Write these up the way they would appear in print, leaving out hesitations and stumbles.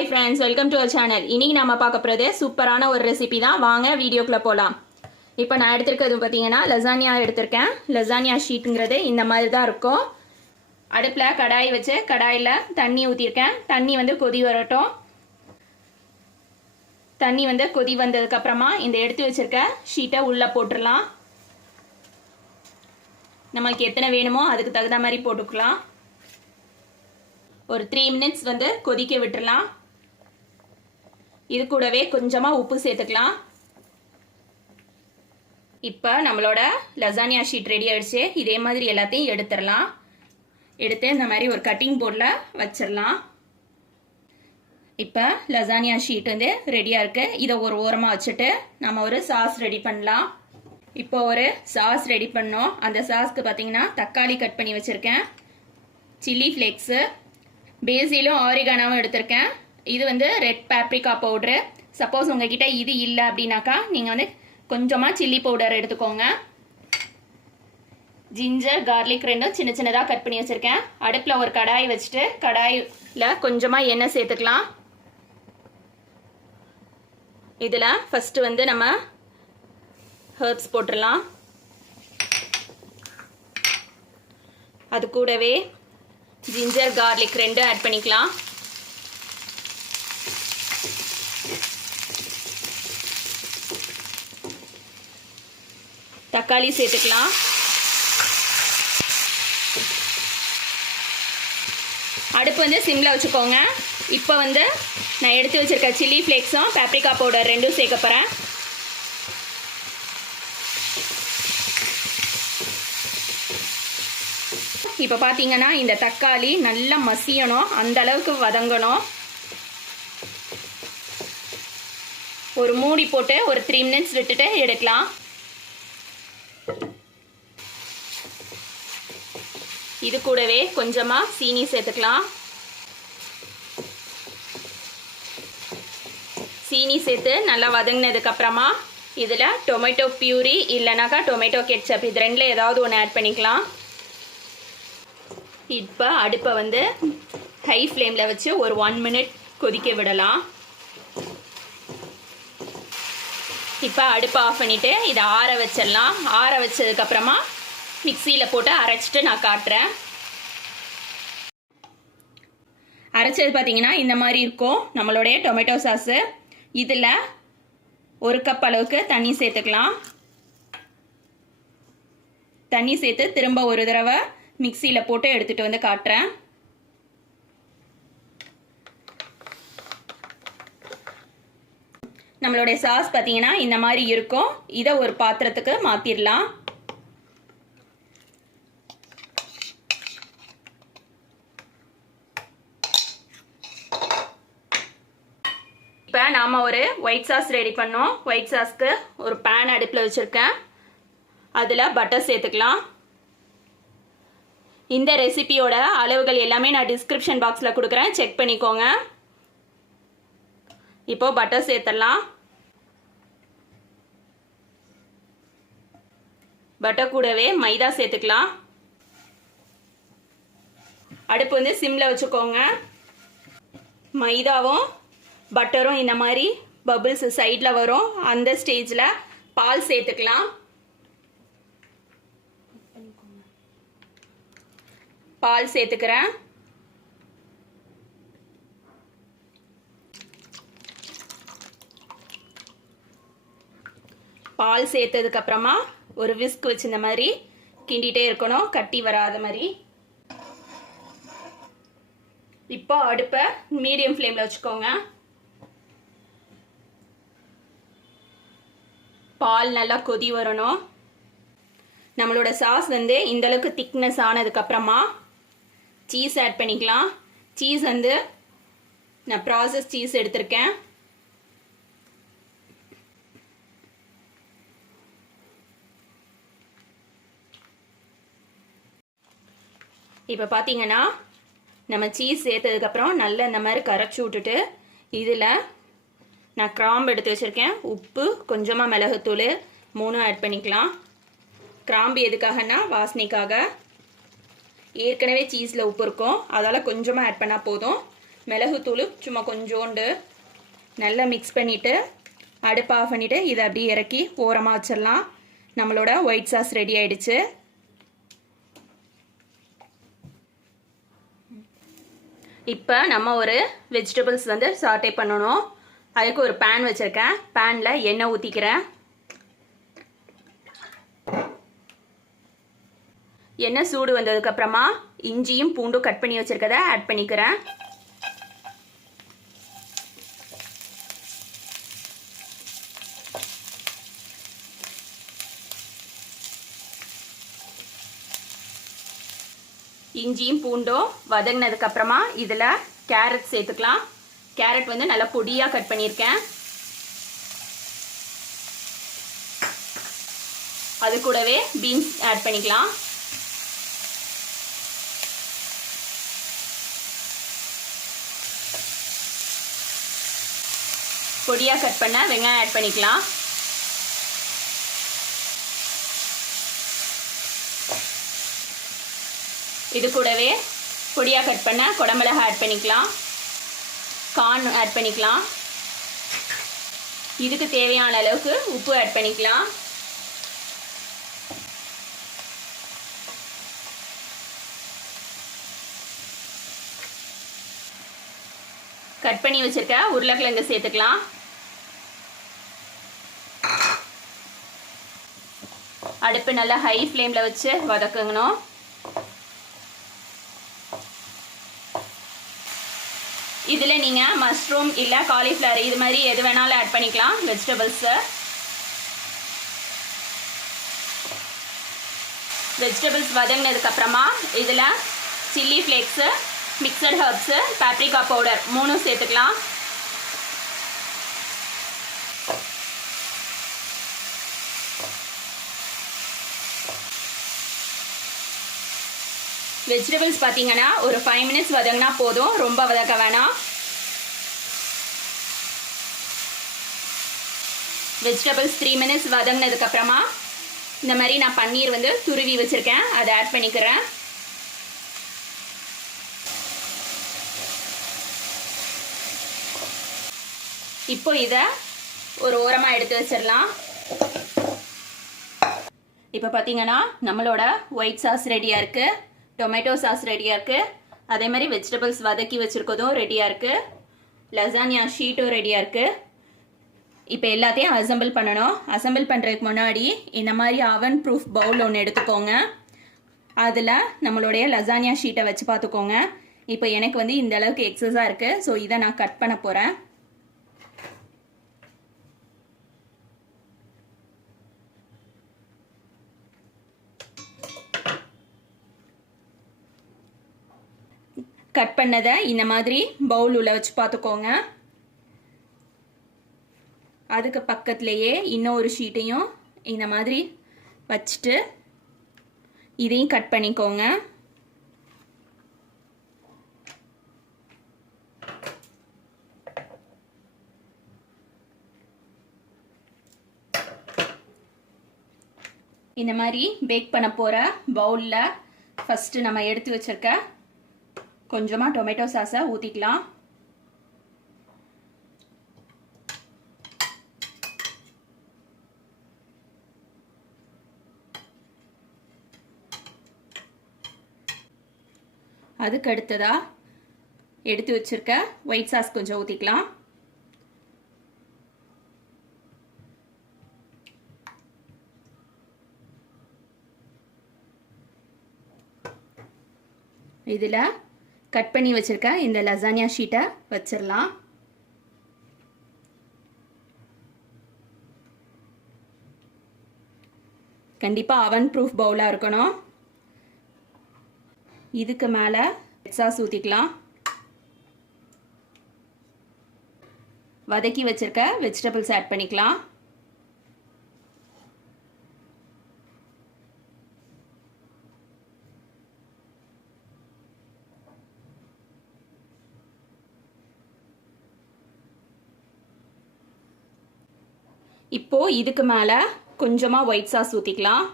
Hi friends, welcome to our channel. இன்னைக்கு நாம பார்க்க போறது சூப்பரான ஒரு ரெசிபி தான். வாங்க வீடியோக்குள்ள போலாம். இப்போ நான் எடுத்துக்கிறது பாத்தீங்கன்னா லசானியா எடுத்துர்க்கேன். லசானியா ஷீட்ங்கிறது இந்த மாதிரி தான் இருக்கும். அடுப்புல கடாய் வச்சு கடாயில தண்ணி ஊத்திர்க்கேன். தண்ணி வந்து கொதி வரட்டும். தண்ணி வந்து கொதி வந்ததுக்கு அப்புறமா இந்த எடுத்து வச்சிருக்க ஷீட்டை உள்ள போட்டுறலாம். நமக்கு எத்தனை வேணுமோ அதுக்கு தகுந்த மாதிரி போட்டுக்கலாம். ஒரு 3 minutes வந்து கொதிக்க விட்டுறலாம். இது கூடவே கொஞ்சமா உப்பு சேர்த்துக்கலாம். இப்போ நம்மளோட லசானியா ஷீட் ரெடி ஆயிடுச்சு. இதே மாதிரி எல்லாத்தையும் எடுத்துடலாம். எடுத்து இந்த மாதிரி ஒரு கட்டிங் போர்டில் வச்சிடலாம். இப்போ லசானியா ஷீட் வந்து ரெடியாக இருக்கு. இதை ஒரு ஓரமாக வச்சுட்டு நம்ம ஒரு சாஸ் ரெடி பண்ணலாம். இப்போ ஒரு சாஸ் ரெடி பண்ணோம். அந்த சாஸ்க்கு பார்த்தீங்கன்னா தக்காளி கட் பண்ணி வச்சுருக்கேன், சில்லி ஃப்ளேக்ஸு, பேசிலும் ஆரிகானாவும் எடுத்திருக்கேன். இது வந்து ரெட் பாப்ரிகா பவுட்ரு. சப்போஸ் உங்ககிட்ட இது இல்லை அப்படின்னாக்கா நீங்கள் வந்து கொஞ்சமாக சில்லி பவுடர் எடுத்துக்கோங்க. ஜிஞ்சர் கார்லிக் ரெண்டும் சின்ன சின்னதாக கட் பண்ணி வச்சுருக்கேன். அடுப்பில் ஒரு கடாய் வச்சுட்டு கடாயில் கொஞ்சமாக எண்ணெய் சேர்த்துக்கலாம். இதில் ஃபஸ்ட்டு வந்து நம்ம ஹெர்ப்ஸ் போட்டுடலாம். அது கூடவே ஜிஞ்சர் கார்லிக் ரெண்டும் ஆட் பண்ணிக்கலாம். தக்காளி சேர்த்துக்கலாம். அடுப்பு வந்து சிம்ல வச்சுக்கோங்க. இப்போ வந்து நான் எடுத்து வச்சிருக்க சில்லி ஃப்ளேக்ஸும் பாப்ரிகா பவுடர் ரெண்டும் சேர்க்க போகிறேன். இப்போ பார்த்தீங்கன்னா இந்த தக்காளி நல்லா மசியணும், அந்த அளவுக்கு வதங்கணும். ஒரு மூடி போட்டு ஒரு 3 minutes விட்டுட்டு எடுக்கலாம். இது கூடவே கொஞ்சமாக சீனி சேர்த்துக்கலாம். சீனி சேர்த்து நல்லா வதங்கினதுக்கு அப்புறமா இதில் டொமேட்டோ பியூரி இல்லைனாக்கா டொமேட்டோ கெட்சப், இது ரெண்டில் ஏதாவது ஒன்று ஆட் பண்ணிக்கலாம். இப்போ அடுப்பை வந்து ஹை ஃப்ளேமில் வச்சு ஒரு 1 minute கொதிக்க விடலாம். இப்போ அடுப்பை ஆஃப் பண்ணிவிட்டு இதை ஆற வச்சிடலாம். ஆற வச்சதுக்கப்புறமா மிக்சியில் போட்டு அரைச்சிட்டு நான் காட்டுறேன். அரைச்சது பார்த்தீங்கன்னா இந்த மாதிரி இருக்கும் நம்மளுடைய டொமேட்டோ சாஸு. இதில் 1 கப் அளவுக்கு தண்ணி சேர்த்துக்கலாம். தண்ணி சேர்த்து திரும்ப ஒரு தடவை மிக்சியில் போட்டு எடுத்துகிட்டு வந்து காட்டுறேன். நம்மளுடைய சாஸ் பார்த்தீங்கன்னா இந்த மாதிரி இருக்கும். இதை ஒரு பாத்திரத்துக்கு மாற்றிடலாம். இப்போ நாம் ஒரு ஒயிட் சாஸ் ரெடி பண்ணோம். ஒயிட் சாஸ்க்கு ஒரு பேன் அடுப்பில் வச்சுருக்கேன். அதில் பட்டர் சேர்த்துக்கலாம். இந்த ரெசிபியோட அளவுகள் எல்லாமே நான் டிஸ்கிரிப்ஷன் பாக்ஸில் கொடுக்குறேன், செக் பண்ணிக்கோங்க. இப்போ பட்டர் சேர்த்துடலாம். பட்டர் கூடவே மைதா சேர்த்துக்கலாம். அடுப்பு வந்து சிம்ல வச்சுக்கோங்க. மைதாவும் பட்டரும் இந்த மாதிரி பபிள்ஸ் சைடில் வரும். அந்த ஸ்டேஜில் பால் சேர்த்துக்கலாம். பால் சேர்த்துக்கிறேன். பால் சேர்த்ததுக்கு அப்புறமா ஒரு விஸ்க் வச்சு இந்த மாதிரி கிண்டிகிட்டே இருக்கணும், கட்டி வராத மாதிரி. இப்போ அடுப்பை மீடியம் ஃப்ளேமில் வச்சுக்கோங்க. பால் நல்லா கொதி வரணும். நம்மளோட சாஸ் வந்து இந்த அளவுக்கு திக்னஸ் ஆனதுக்கு அப்புறமா சீஸ் ஆட் பண்ணிக்கலாம். சீஸ் வந்து நான் ப்ராசஸ் சீஸ் எடுத்திருக்கேன். இப்போ பார்த்தீங்கன்னா நம்ம சீஸ் சேர்த்ததுக்கப்புறம் நல்லா இந்த மாதிரி கரைச்சி விட்டுட்டு இதில் நான் கிராம்பு எடுத்து வச்சுருக்கேன், உப்பு, கொஞ்சமாக மிளகுத்தூள் 3 ஆட் பண்ணிக்கலாம். கிராம்பு எதுக்காகனா வாசனைக்காக. ஏற்கனவே சீஸில் உப்பு இருக்கும், அதால் கொஞ்சமாக ஆட் பண்ணால் போதும். மிளகுத்தூள் சும்மா கொஞ்சோண்டு நல்லா மிக்ஸ் பண்ணிவிட்டு அடுப்பு ஆஃப் பண்ணிவிட்டு இதை அப்படியே இறக்கி ஓரமாக வச்சிடலாம். நம்மளோட ஒயிட் சாஸ் ரெடி ஆயிடுச்சு. இப்போ நம்ம ஒரு வெஜிடபிள்ஸ் வந்து சாட்டே பண்ணணும். அதுக்கு ஒரு பேன் வச்சுருக்கேன். பேனில் எண்ணெய் ஊற்றிக்கிறேன். எண்ணெய் சூடு வந்ததுக்கப்புறமா இஞ்சியும் பூண்டும் கட் பண்ணி வச்சுருக்கதை ஆட் பண்ணிக்கிறேன். இஞ்சியும் பூண்டும் வதங்கினதுக்கப்புறமா இதில் கேரட் சேர்த்துக்கலாம். கேரட் வந்து நல்லா பொடியாக கட் பண்ணியிருக்கேன். அது கூடவே பீன்ஸ் ஆட் பண்ணிக்கலாம். பொடியாக கட் பண்ண வெங்காயம் ஆட் பண்ணிக்கலாம். இது கூடவே பொடியாக கட் பண்ண குடமிளகாய் ஆட் பண்ணிக்கலாம். கார்ன் ஆட் பண்ணிக்கலாம். இதுக்கு தேவையான அளவுக்கு உப்பு ஆட் பண்ணிக்கலாம். கட் பண்ணி வச்சிருக்க உருளைக்கிழங்கு சேர்த்துக்கலாம். அடுப்பு நல்லா ஹை ஃப்ளேமில் வச்சு வதக்குங்கணும். இதில் நீங்கள் மஷ்ரூம் இல்லை காலிஃப்ளவர் இது மாதிரி எது வேணாலும் ஆட் பண்ணிக்கலாம். வெஜிடபிள்ஸ் வதங்கினதுக்கப்புறமா இதில் chilli flakes, mixed herbs, paprika powder 3 சேர்த்துக்கலாம். வெஜிடபிள்ஸ் பார்த்தீங்கன்னா ஒரு 5 மினிட்ஸ் வதங்கினா போதும், ரொம்ப வதக்க வேணாம். வெஜிடபிள்ஸ் 3 மினிட்ஸ் வதங்கினதுக்கப்புறமா இந்த மாதிரி நான் பன்னீர் வந்து துருவி வச்சுருக்கேன், அதை ஆட் பண்ணிக்கிறேன். இப்போ இதை ஒரு ஓரமாக எடுத்து வச்சிடலாம். இப்போ பார்த்தீங்கன்னா நம்மளோட ஒயிட் சாஸ் ரெடியாக இருக்குது, டொமேட்டோ சாஸ் ரெடியாக இருக்குது, அதே மாதிரி வெஜிடபிள்ஸ் வதக்கி வச்சுருக்கதும் ரெடியாக இருக்குது, லசானியா ஷீட்டும் ரெடியாக இருக்குது. இப்போ எல்லாத்தையும் அசம்பிள் பண்ணணும். அசம்பிள் பண்ணுறதுக்கு முன்னாடி இந்த மாதிரி அவன் ப்ரூஃப் பவுல் ஒன்று எடுத்துக்கோங்க. அதில் நம்மளுடைய லசானியா ஷீட்டை வச்சு பார்த்துக்கோங்க. இப்போ எனக்கு வந்து இந்த அளவுக்கு எக்ஸஸாக இருக்குது, ஸோ இதை நான் கட் பண்ண போகிறேன். கட் பண்ணதை இந்த மாதிரி பவுல் உள்ள வச்சு பார்த்துக்கோங்க. அதுக்கு பக்கத்துலேயே இன்னொரு ஷீட்டையும் இந்த மாதிரி வச்சுட்டு இதையும் கட் பண்ணிக்கோங்க. இந்த மாதிரி பேக் பண்ண போகிற பவுலில் ஃபஸ்ட்டு நம்ம எடுத்து வச்சிருக்க கொஞ்சமாக டொமேட்டோ சாஸை ஊற்றிக்கலாம். அதுக்கு அடுத்ததாக எடுத்து வச்சிருக்க ஒயிட் சாஸ் கொஞ்சம் ஊற்றிக்கலாம். இதில் கட் பண்ணி வச்சிருக்க இந்த லசானியா ஷீட்டை வச்சிடலாம். கண்டிப்பாக அவன் ப்ரூஃப் பவுலாக இருக்கணும். இதுக்கு மேலே சாஸ் ஊற்றிக்கலாம். வதக்கி வச்சிருக்க வெஜிடபிள்ஸ் ஆட் பண்ணிக்கலாம். இப்போ இதுக்கு மேலே கொஞ்சமாக ஒயிட் சாஸ் ஊற்றிக்கலாம்.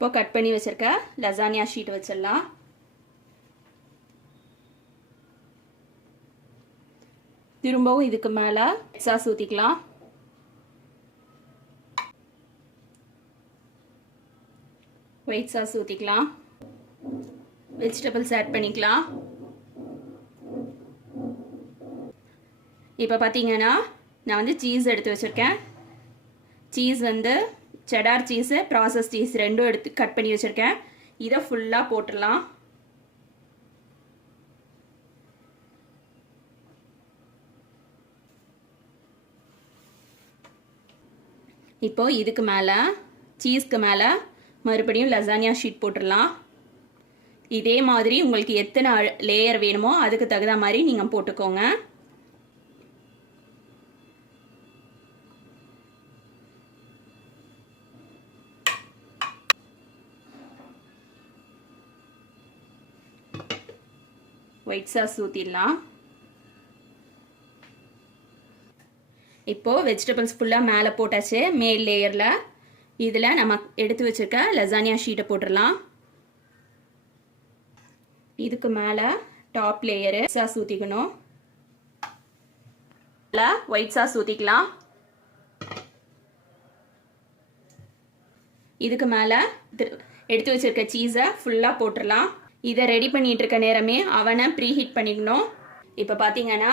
இப்போ கட் பண்ணி வச்சிருக்க லசானியா ஷீட் வச்சிடலாம். திரும்பவும் இதுக்கு மேலே சாஸ் ஊற்றிக்கலாம். ஒயிட் சாஸ் ஊற்றிக்கலாம். வெஜிடபிள்ஸ் ஆட் பண்ணிக்கலாம். இப்போ பார்த்தீங்கன்னா நான் வந்து சீஸ் எடுத்து வச்சுருக்கேன். சீஸ் வந்து செடார் சீஸு ப்ராசஸ் சீஸ் ரெண்டும் எடுத்து கட் பண்ணி வச்சுருக்கேன். இதை ஃபுல்லாக போட்டுடலாம். இப்போ இதுக்கு மேலே சீஸ்க்கு மேலே மறுபடியும் லசானியா ஷீட் போட்டுடலாம். இதே மாதிரி உங்களுக்கு எத்தனை லேயர் வேணுமோ அதுக்கு தகுந்த மாதிரி நீங்கள் போட்டுக்கோங்க. ஒயிட் சாஸ் ஊற்றிடலாம். இப்போது வெஜிடபிள்ஸ் ஃபுல்லாக மேலே போட்டாச்சு. மேல் லேயரில் இதில் நம்ம எடுத்து வச்சுருக்க லசானியா ஷீட்டை போட்டுடலாம். இதுக்கு மேலே டாப் லேயரு சாஸ் ஊற்றிக்கணும். ஒயிட் சாஸ் ஊற்றிக்கலாம். இதுக்கு மேலே எடுத்து வச்சுருக்க சீஸை ஃபுல்லாக போட்டுடலாம். இதை ரெடி பண்ணிட்டு இருக்க நேரமே அவனை ப்ரீஹீட் பண்ணிக்கணும். இப்போ பார்த்தீங்கன்னா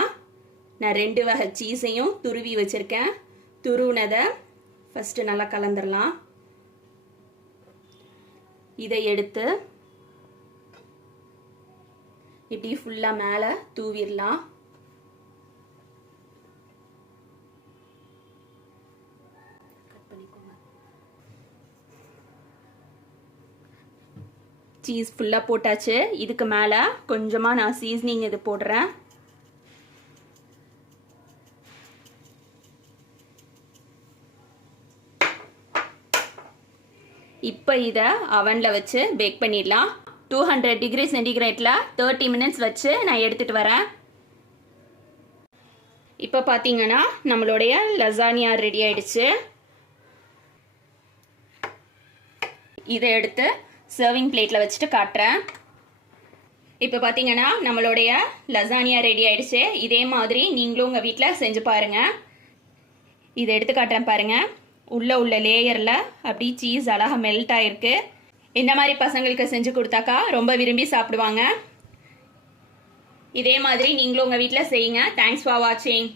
நான் 2 வகை சீஸையும் துருவி வச்சுருக்கேன். துருவினதை ஃபஸ்ட்டு நல்லா கலந்துடலாம். இதை எடுத்து இப்படி ஃபுல்லாக மேலே தூவிடலாம். சீஸ் ஃபுல்லாக போட்டாச்சு. இதுக்கு மேலே கொஞ்சமாக நான் சீசனிங் இது போடுறேன். இப்போ இதை அவனில் வச்சு பேக் பண்ணிடலாம். 200 டிகிரி சென்டிகிரேட்டில் 30 மினிட்ஸ் வச்சு நான் எடுத்துகிட்டு வரேன். இப்போ பார்த்தீங்கன்னா நம்மளுடைய லசானியா ரெடி ஆயிடுச்சு. இதை எடுத்து சர்விங் பிளேட்டில் வச்சுட்டு காட்டுறேன். இப்போ பார்த்தீங்கன்னா நம்மளுடைய லசானியா ரெடி ஆயிடுச்சு. இதே மாதிரி நீங்களும் உங்கள் வீட்டில் செஞ்சு பாருங்கள். இதை எடுத்து காட்டுறேன் பாருங்கள். உள்ள லேயரில் அப்படி சீஸ் அழகாக மெல்ட் ஆகிருக்கு. இந்த மாதிரி பசங்களுக்கு செஞ்சு கொடுத்தாக்கா ரொம்ப விரும்பி சாப்பிடுவாங்க. இதே மாதிரி நீங்களும் உங்கள் வீட்டில் செய்யுங்க. தேங்க்ஸ் ஃபார் வாட்சிங்.